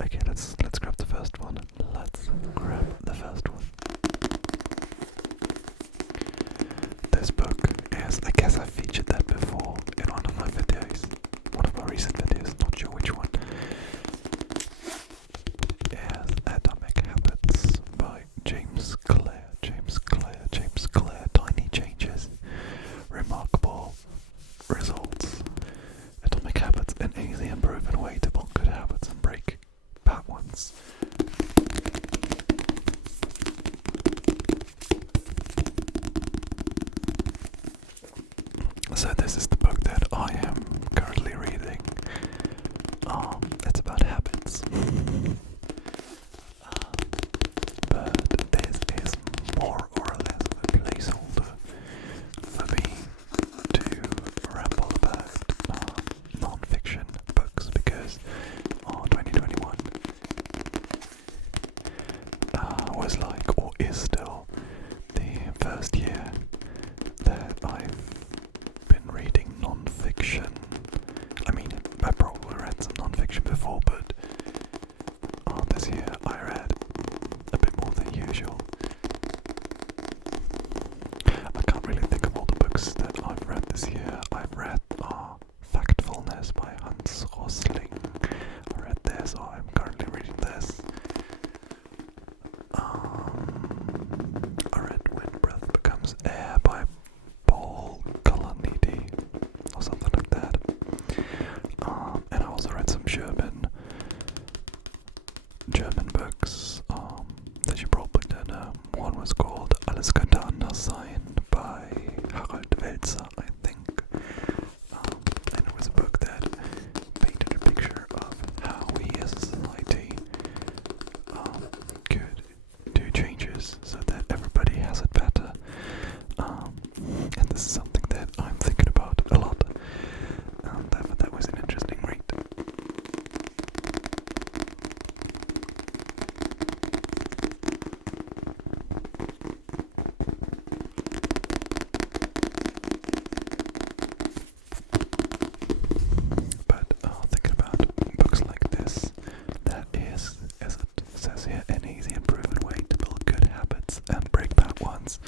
Okay, let's grab the first one. Let's grab the first one. This book is, I guess I featured that before in one of my videos. One of my recent videos, not sure which one. Is Atomic Habits by James Clear. James Clear. Tiny changes, remarkable results. Atomic Habits, an easy and proven way to build good habits and break bad ones. So this is the book that I am currently reading. It's about habits. But this is more or less a placeholder for me to ramble about non-fiction books, because 2021 was like, or is still, the first year that I've been reading non-fiction. I mean, I probably read some non-fiction before, but this year I read a bit more than usual. I can't really think of all the books that I've read this year. I've read Factfulness by Hans Rosling. I read this, or I'm currently reading this. I read When Breath Becomes Air by Paul Galanidi, or something like that. And I also read some German books that you probably don't know. One was called Alles könnte anders sein by Harald Welzer, I think. And it was a book that painted a picture of how we as a society could do changes so that everybody has it better. And this is something that I'm thinking about a lot. That was an interesting read. But thinking about books like this, that is, as it says here, an easy and proven way to build good habits and break bad ones.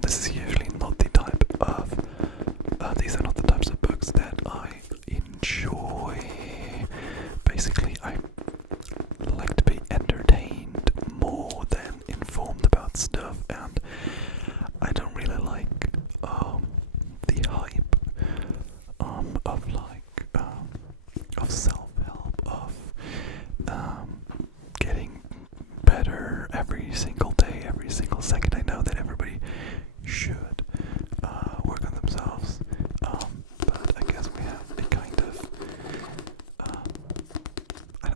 This is usually not the type of, these are not the types of books that I enjoy. Basically, I like to be entertained more than informed about stuff, and I don't really like the hype of like of self-help, of getting better every single day, every single second. I know that everybody should work on themselves, but I guess we have a kind of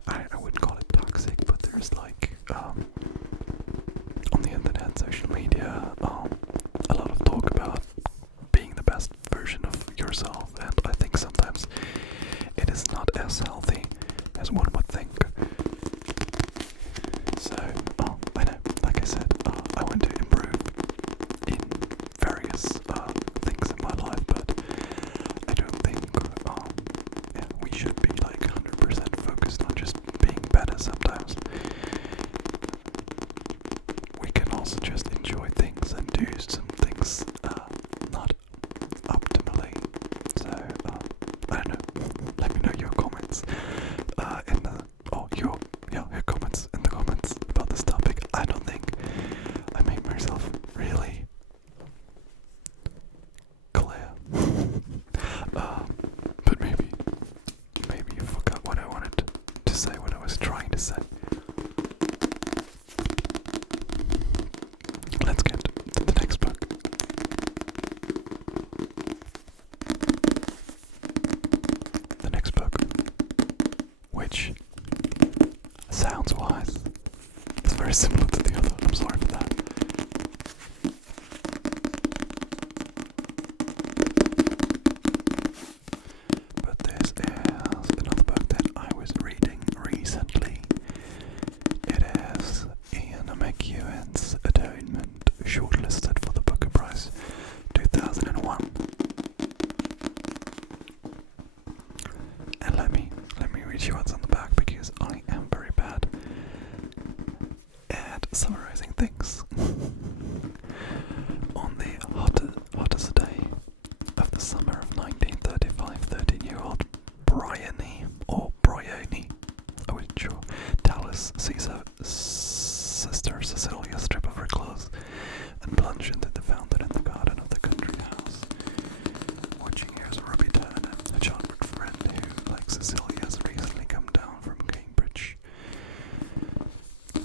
I wouldn't call it toxic, but there's like on the internet, social media, a lot of talk about being the best version of yourself, and I think sometimes it is not as healthy as one would think. So, I know, like I said, I want to improve in various things in my life, but I don't think we should be like 100% focused on just being better. Sometimes we can also just enjoy things and do some things not optimally. So, I don't know, let me know your comments in the, your comments in the comments about this topic. I don't think I made myself really clear. But maybe you forgot what I wanted to say, what I was trying to say. Let's get to the next book. The next book, which sounds-wise is very similar to the other. I'm sorry for that. But this is another book that I was reading recently. It is Ian McEwan's Atonement, shortlisted for the Booker Prize 2001. And let me read you what's on the back, because I am sees her sister Cecilia strip off her clothes and plunge into the fountain in the garden of the country house. Watching here's Ruby Turner, a childhood friend who, like Cecilia, has recently come down from Cambridge.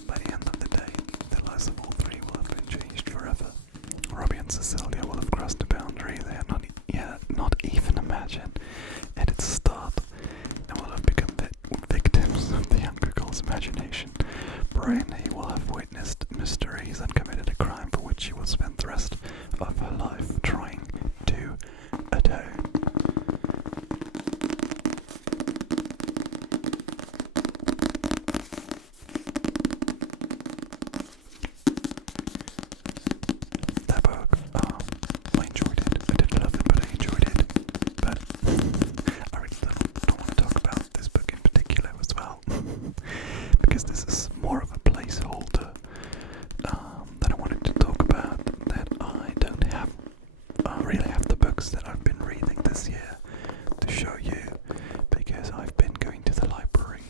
By the end of the day, the lives of all three will have been changed forever. Robbie and Cecilia will have crossed the boundary they had not even imagined at its start, and will have become victims of the younger girl's imagination. Brian, he will have witnessed mysteries and committed a crime for which she will spend the rest of her life trying to atone. That book, I enjoyed it. I didn't love it, but I enjoyed it. But I really don't want to talk about this book in particular as well, because this is more of a placeholder that I wanted to talk about. That I don't have really have the books that I've been reading this year to show you, because I've been going to the library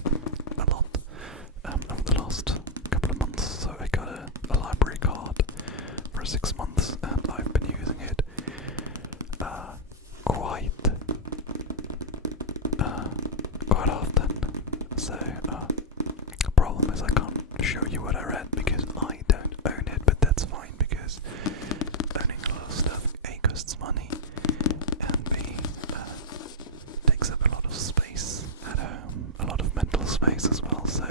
a lot over the last couple of months. So I got a library card for 6 months, and I've been using it quite often. So the problem is I can't show you what I read because I don't own it, but that's fine, because owning a lot of stuff A costs money, and B takes up a lot of space at home, a lot of mental space as well. So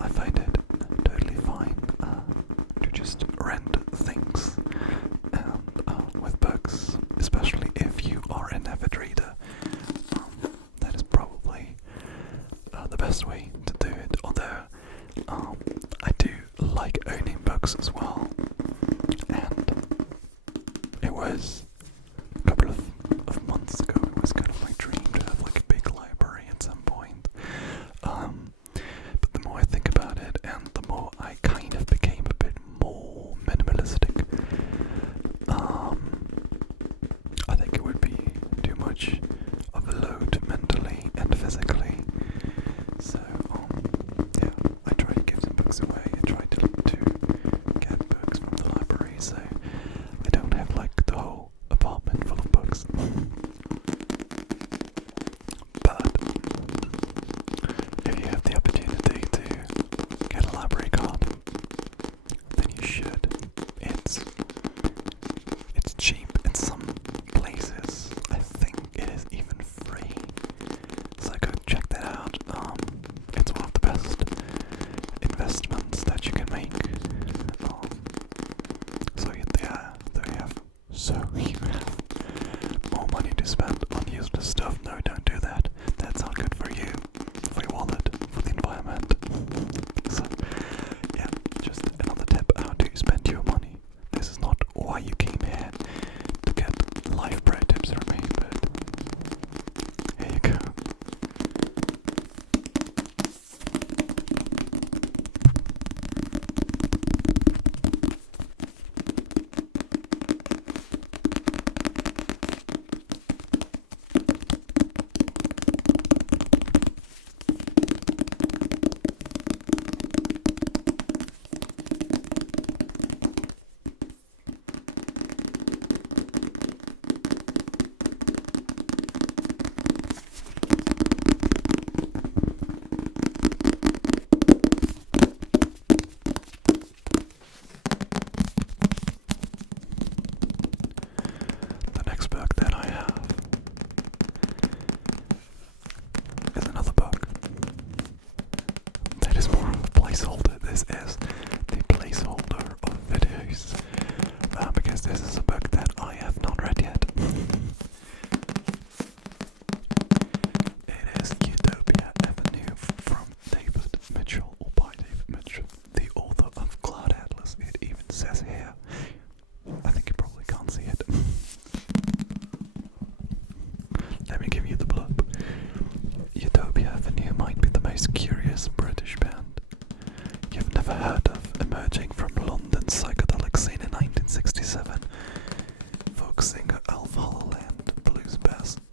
I find it totally fine to just rent things, and with books, especially if you are an avid reader, that is probably the best way to do it. Although I do like owning books as well, and it was a couple of months ago, it was kind of my dream to have like a big library at some point. But the more I think about it, and the more I kind of became a bit more minimalistic, I think it would be too much of a load mentally and physically. So yeah, I try to give some books away. I try to get books from the library, so I don't have like the whole apartment full of books. But if you have the opportunity to get a library card, then you should. It's cheap in some places. I think it is even free. So go check that out. It's one of the best investments that you can make. So you have more money to spend on useless stuff. No, don't do that. That's not good for you, for your wallet, for the environment. So yeah, just another tip how to spend your money. This is not why you came here to get life pro tips from me, but here you go.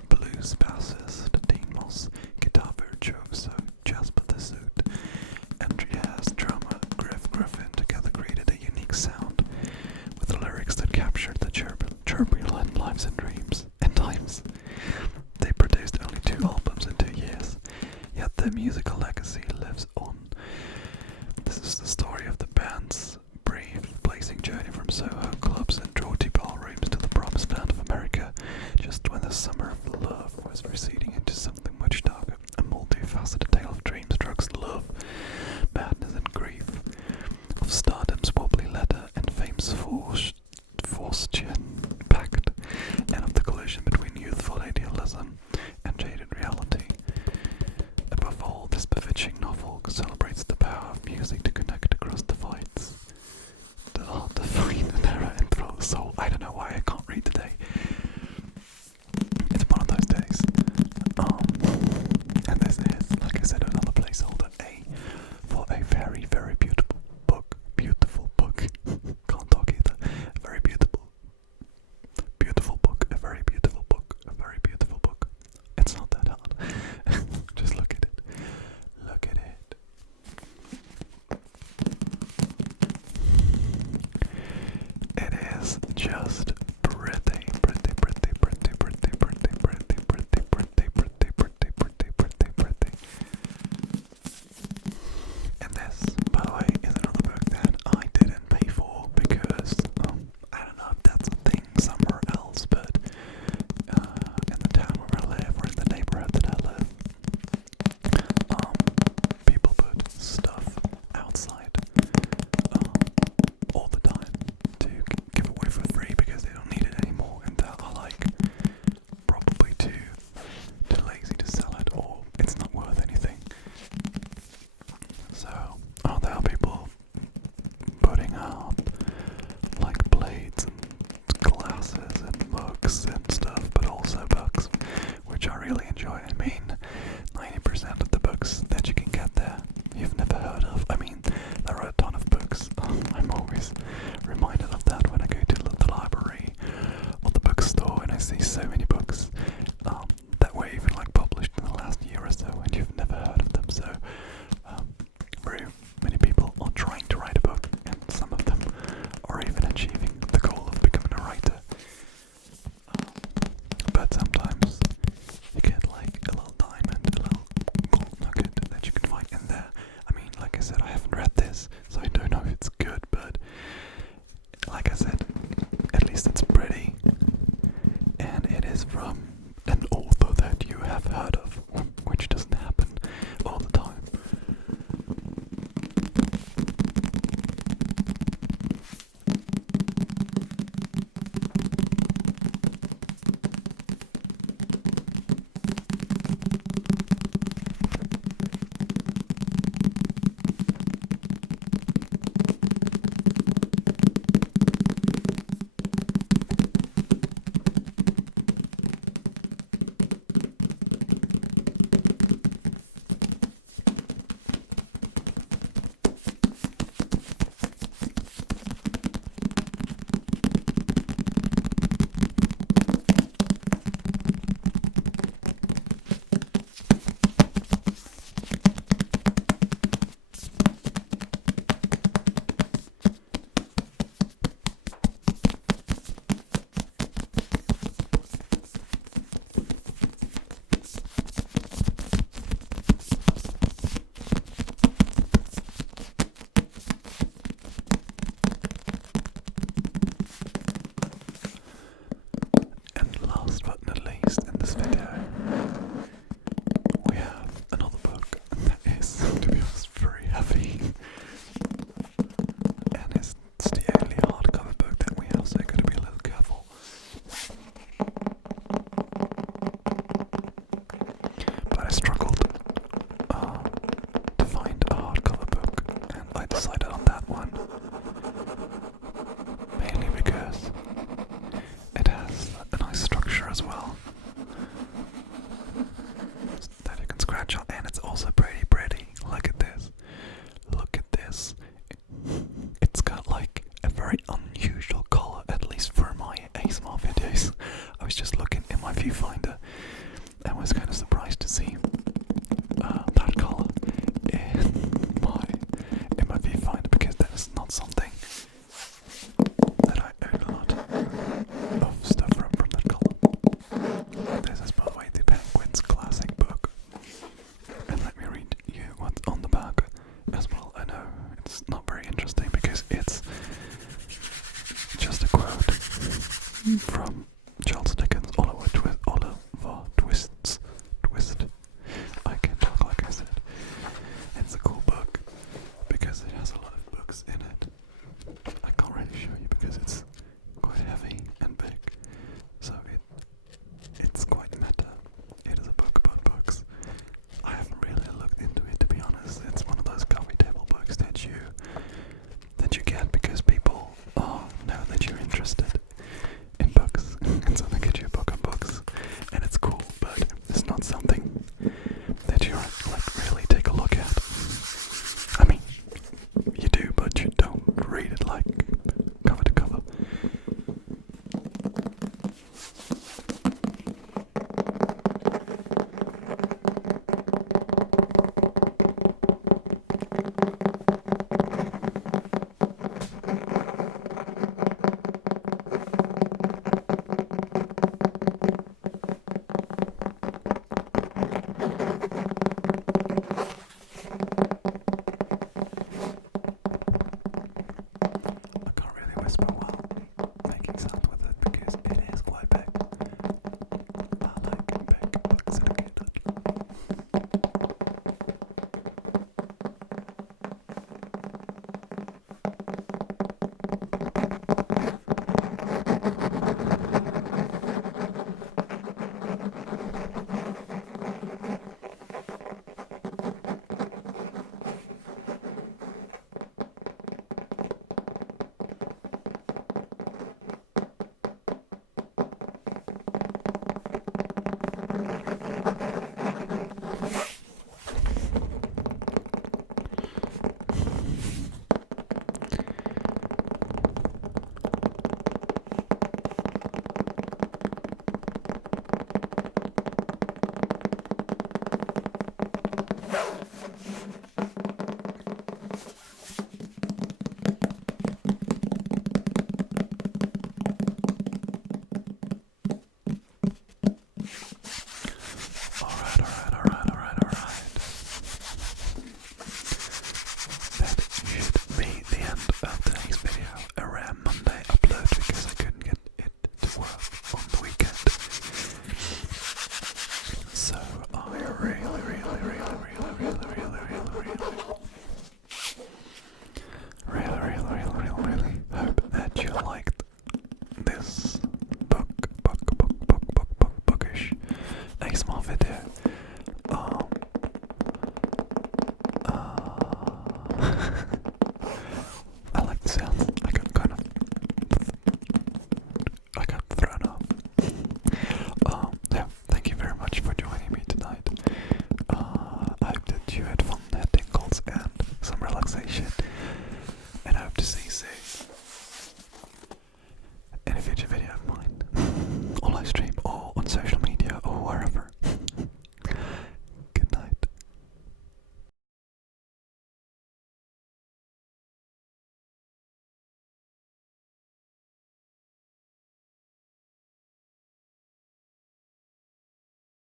Blues bassist, Dean Moss, guitar virtuoso, Jasper the Suit, Their musical legacy lives on. This is the story of the band's brave, blazing journey from Soho clubs and draughty ballrooms to the promised land of America, just when the summer of love was receding into something much darker. A multifaceted tale of dreams, drugs, love, madness and grief, of stardom's wobbly ladder and fame's fortune pact, and of the collision between youthful idealism and jaded reality. Above all, this bewitching novel, so